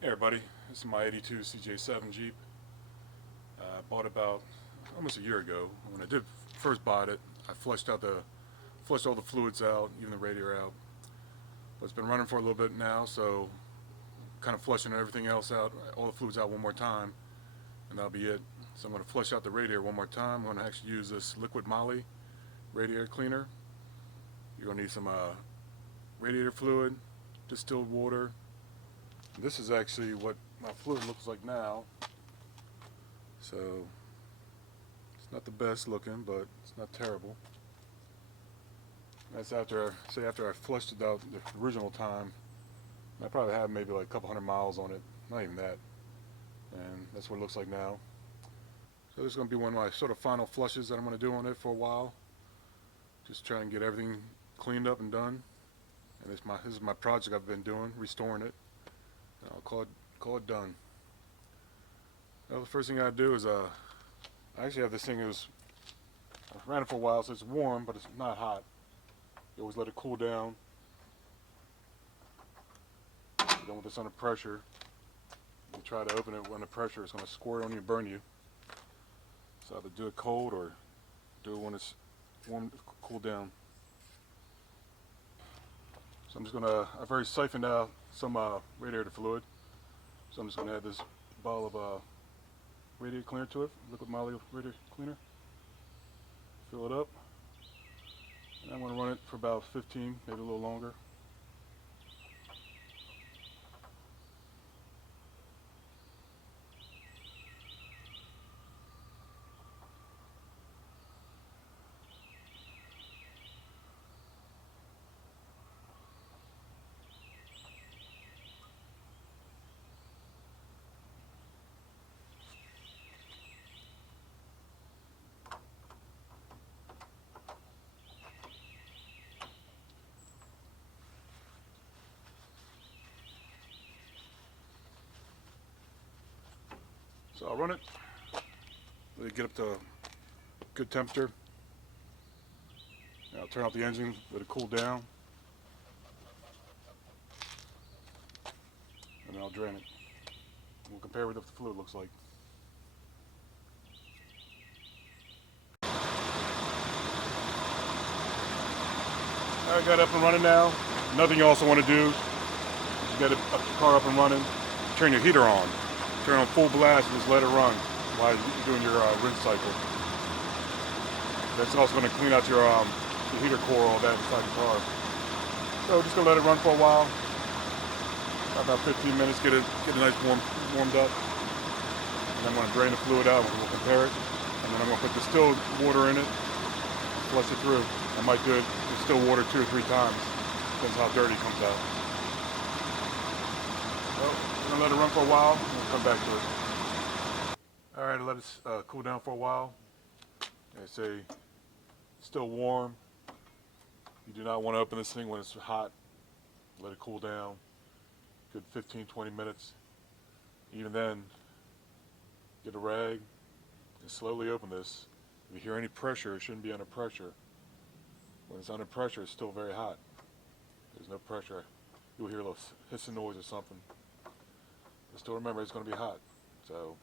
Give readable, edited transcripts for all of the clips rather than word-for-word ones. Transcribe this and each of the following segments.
Hey everybody, this is my '82 CJ7 Jeep. I bought it about almost a year ago. When I did first buy it, I flushed all the fluids out, even the radiator out. But it's been running for a little bit now, so kind of flushing everything else out, all the fluids out one more time, and that'll be it. So I'm going to flush out the radiator one more time. I'm going to actually use this Liqui Moly Radiator cleaner. You're going to need some radiator fluid, distilled water. This is actually what my fluid looks like now. So it's not the best looking, but it's not terrible. That's after I flushed it out the original time. I probably have maybe like a couple hundred miles on it, not even that. And that's what it looks like now. So this is going to be one of my sort of final flushes that I'm going to do on it for a while. Just try and get everything cleaned up and done. And this is my project I've been doing, restoring it. And I'll call it done. Now the first thing I do is I actually have this thing. I ran it for a while, so it's warm, but it's not hot. You always let it cool down. You don't want this under pressure. You try to open it under pressure, it's going to squirt on you and burn you. So either do it cold or do it when it's warm, cool down. So I've already siphoned out some radiator fluid. So I'm just going to add this bottle of radiator cleaner to it, Liqui Moly Radiator cleaner. Fill it up. And I'm going to run it for about 15, maybe a little longer. So I'll run it, let it get up to good temperature. I'll turn off the engine, let it cool down, and then I'll drain it. We'll compare what the fluid looks like. I got up and running now. Another thing you also want to do is you get the car up and running, turn your heater on. Turn on full blast and just let it run while you're doing your rinse cycle. That's also going to clean out your heater core, all that inside the car. So just going to let it run for a while. About 15 minutes, get it nice warmed up. And I'm going to drain the fluid out, we'll compare it. And then I'm going to put distilled water in it, flush it through. I might do it distilled water 2 or 3 times. Depends how dirty it comes out. So we're going to let it run for a while, and we'll come back to it. Alright, let it cool down for a while. They say it's still warm. You do not want to open this thing when it's hot. Let it cool down. Good 15-20 minutes. Even then, get a rag and slowly open this. If you hear any pressure, it shouldn't be under pressure. When it's under pressure, it's still very hot. There's no pressure. You'll hear a little hissing noise or something. But still remember, it's going to be hot. So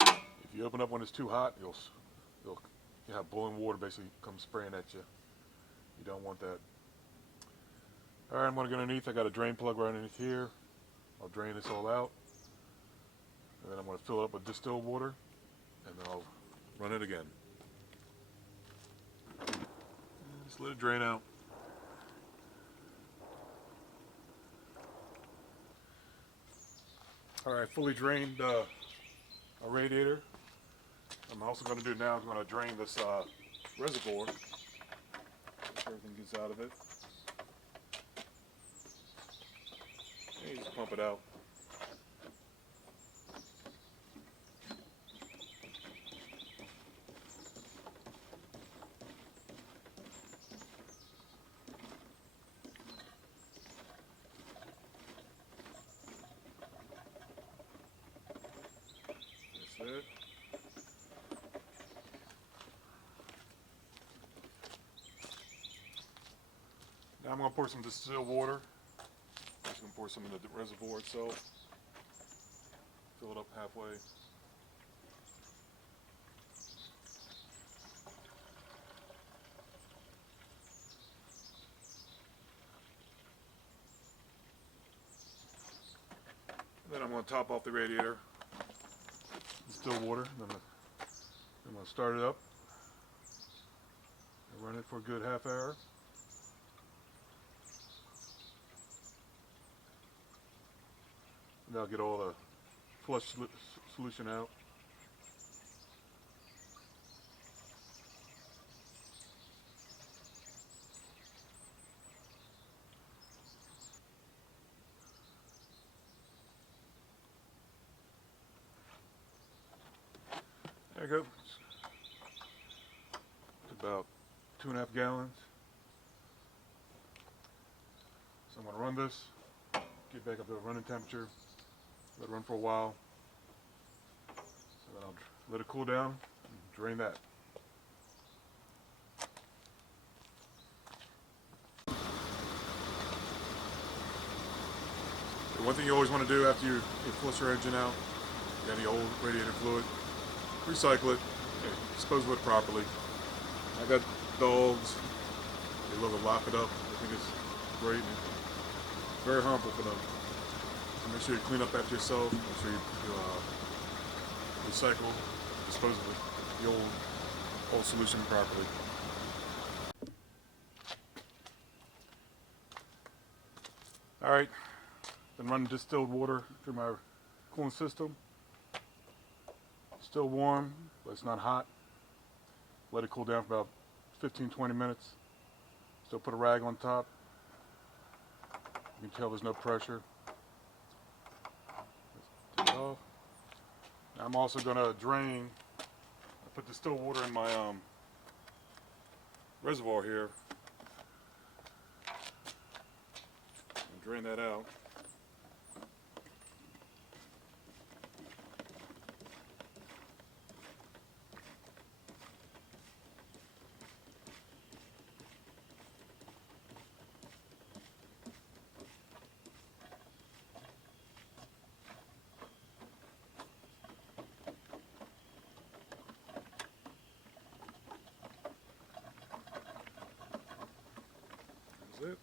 if you open up when it's too hot, you'll have boiling water basically come spraying at you. You don't want that. Alright, I'm going to go underneath. I got a drain plug right underneath here. I'll drain this all out. And then I'm going to fill it up with distilled water. And then I'll run it again. Just let it drain out. Alright, fully drained a radiator. I'm also going to do now, I'm going to drain this reservoir. Make sure everything gets out of it. And you just pump it out. That's it. Now I'm going to pour some distilled water. just gonna pour some in the reservoir itself. Fill it up halfway. Then I'm going to top off the radiator with still water. Then I'm going to start it up and run it for a good half hour. And that'll get all the flush solution out. There you go. It's about 2.5 gallons. So I'm going to run this, get back up to the running temperature, let it run for a while, and then I'll let it cool down and drain that. The one thing you always want to do after you flush your engine out, you got any old radiator fluid, recycle it, dispose of it properly. I got dogs, they love to lap it up. I think it's great and very harmful for them. So make sure you clean up after yourself, make sure you recycle, dispose of the old solution properly. Alright, then run distilled water through my cooling system. Still warm, but it's not hot. Let it cool down for about 15-20 minutes. Still put a rag on top. You can tell there's no pressure. Take it off. Now I'm also going to drain. I put distilled water in my reservoir here. And drain that out. That's it.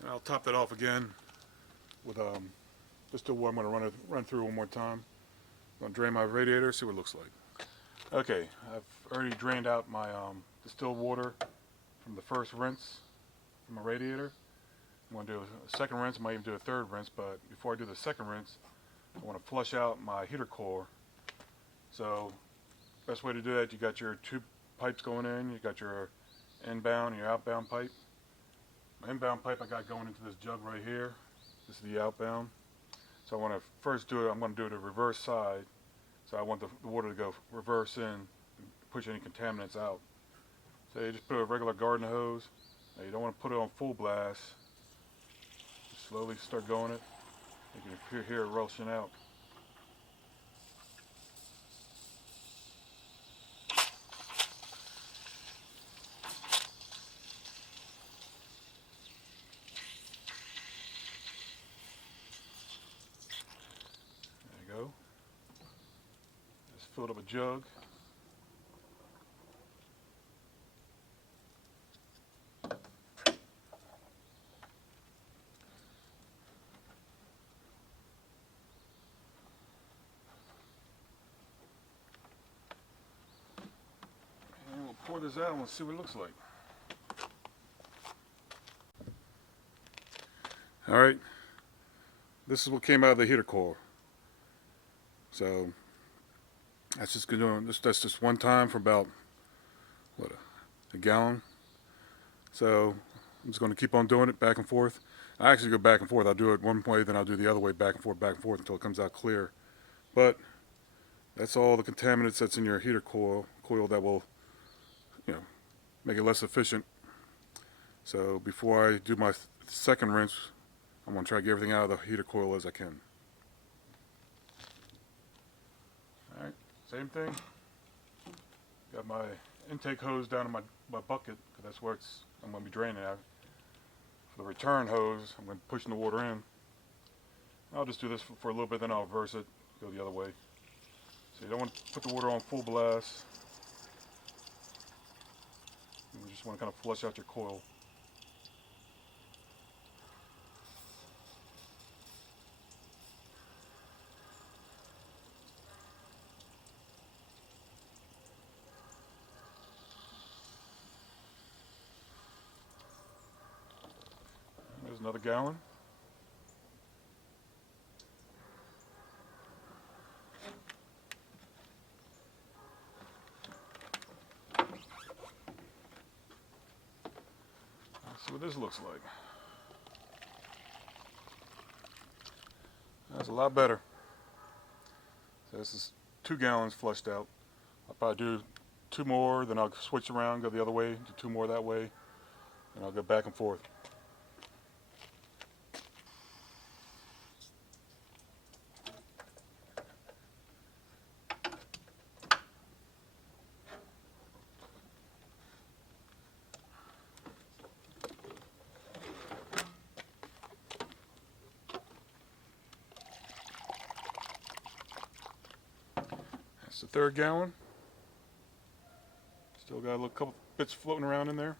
And I'll top that off again with distilled water. I'm going to run through one more time. I'm going to drain my radiator, see what it looks like. Okay, I've already drained out my distilled water from the first rinse from my radiator. I'm going to do a second rinse, I might even do a third rinse, but before I do the second rinse, I want to flush out my heater core. So, best way to do that, you got your two pipes going in, you got your inbound and your outbound pipe. My inbound pipe I got going into this jug right here. This is the outbound. So I want to first do it, I'm going to do it the reverse side. So I want the water to go reverse in and push any contaminants out. So you just put a regular garden hose. Now you don't want to put it on full blast. Just slowly start going it. You can hear it rushing out. There you go. Just filled up a jug. And we'll pour this out and we'll see what it looks like. Alright, this is what came out of the heater core. So that's just good. That's just one time for about what, a gallon. So I'm just going to keep on doing it back and forth. I actually go back and forth. I'll do it one way, then I'll do the other way, back and forth until it comes out clear. But that's all the contaminants that's in your heater coil that will, make it less efficient. So before I do my second rinse, I'm going to try to get everything out of the heater coil as I can. Alright, same thing. Got my intake hose down in my bucket, because that's where I'm going to be draining out. For the return hose, I'm going to be pushing the water in. I'll just do this for a little bit, then I'll reverse it, go the other way. So you don't want to put the water on full blast. You just want to kind of flush out your coil. There's another gallon. Let's see what this looks like. That's a lot better. So this is 2 gallons flushed out. I'll probably do 2 more, then I'll switch around, go the other way, do 2 more that way, and I'll go back and forth. That's the 3rd gallon. Still got a little couple bits floating around in there.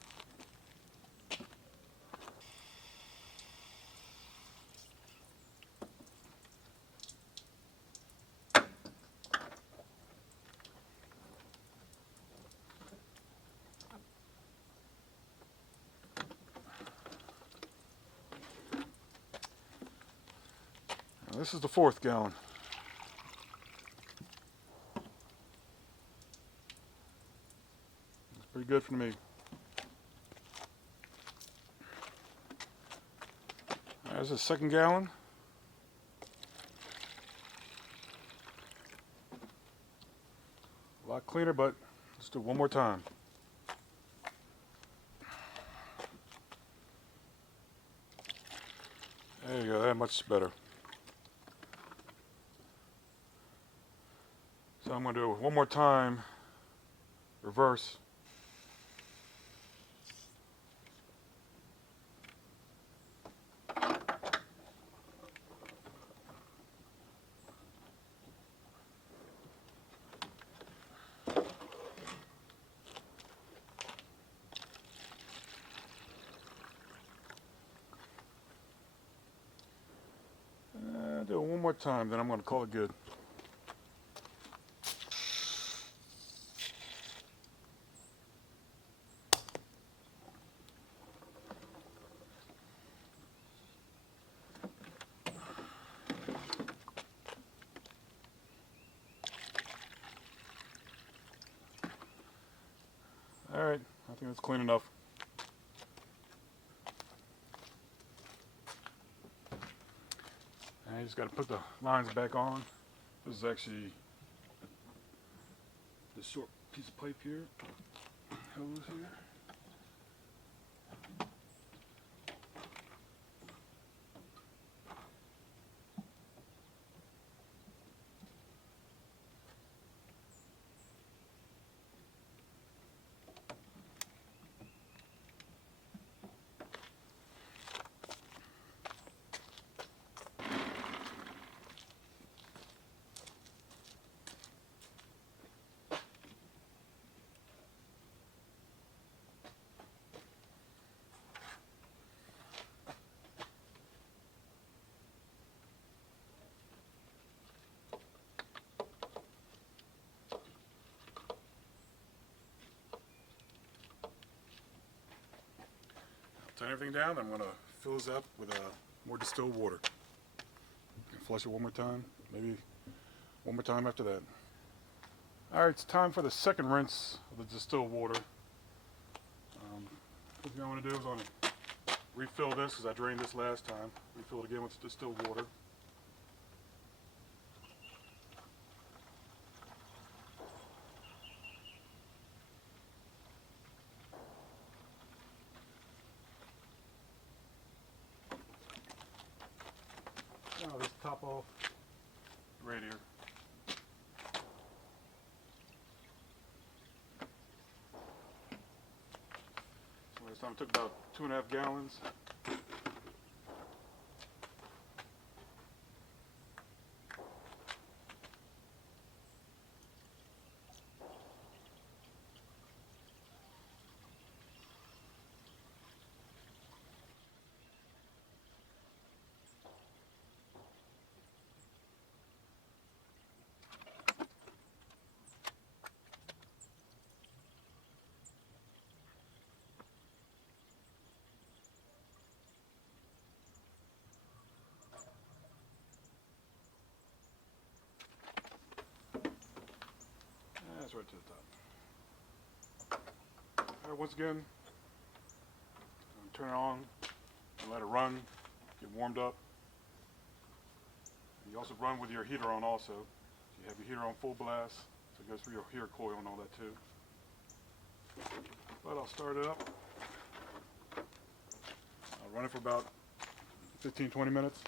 Now this is the 4th gallon. Pretty good for me. There's a 2nd gallon. A lot cleaner, but let's do it one more time. There you go, that much better. So I'm going to do it one more time, reverse. Do it one more time, then I'm going to call it good. All right, I think that's clean enough. I just got to put the lines back on. This is actually the short piece of pipe here, hose here. Turn everything down. I'm going to fill this up with more distilled water. And flush it one more time, maybe one more time after that. Alright, it's time for the 2nd rinse of the distilled water. What I want to do is I want to refill this because I drained this last time. Refill it again with distilled water. Now let's top off the radiator. time it took about 2.5 gallons. That's right to the top. Alright, once again, turn it on and let it run, get warmed up. You also run with your heater on also. You have your heater on full blast, so it goes through your heater coil and all that too. But I'll start it up. I'll run it for about 15-20 minutes.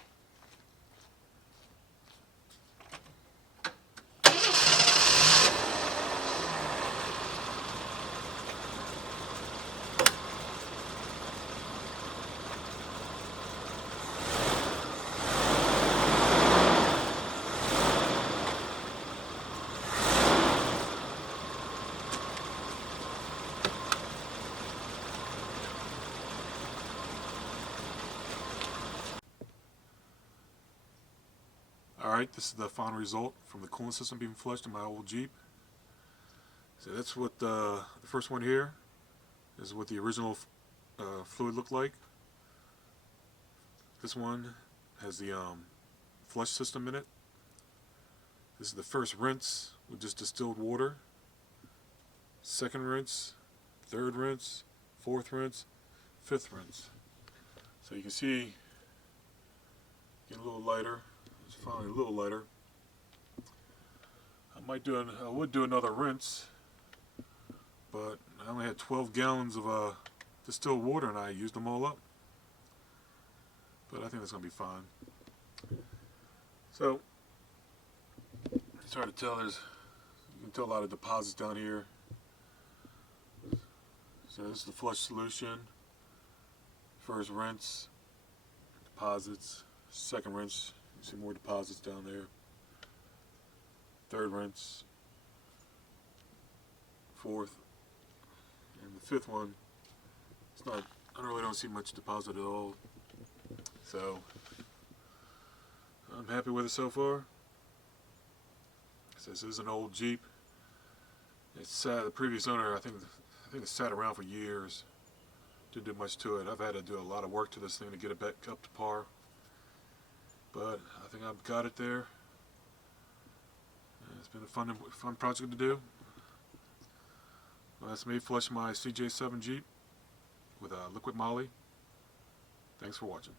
Alright, this is the final result from the coolant system being flushed in my old Jeep. So that's what the first one here is what the original fluid looked like. This one has the flush system in it. This is the first rinse with just distilled water. Second rinse, third rinse, fourth rinse, fifth rinse. So you can see, getting a little lighter. It's finally a little lighter. I would do another rinse, but I only had 12 gallons of distilled water and I used them all up. But I think that's going to be fine. So, it's hard to tell. You can tell a lot of deposits down here. So this is the flush solution. First rinse, deposits. Second rinse, you see more deposits down there. Third rinse, fourth, and the fifth one. I really don't see much deposit at all. So I'm happy with it so far. This is an old Jeep. It's the previous owner, I think it sat around for years. Didn't do much to it. I've had to do a lot of work to this thing to get it back up to par. But I think I've got it there. It's been a fun project to do. Well, that's me flushing my CJ7 Jeep with Liqui Moly. Thanks for watching.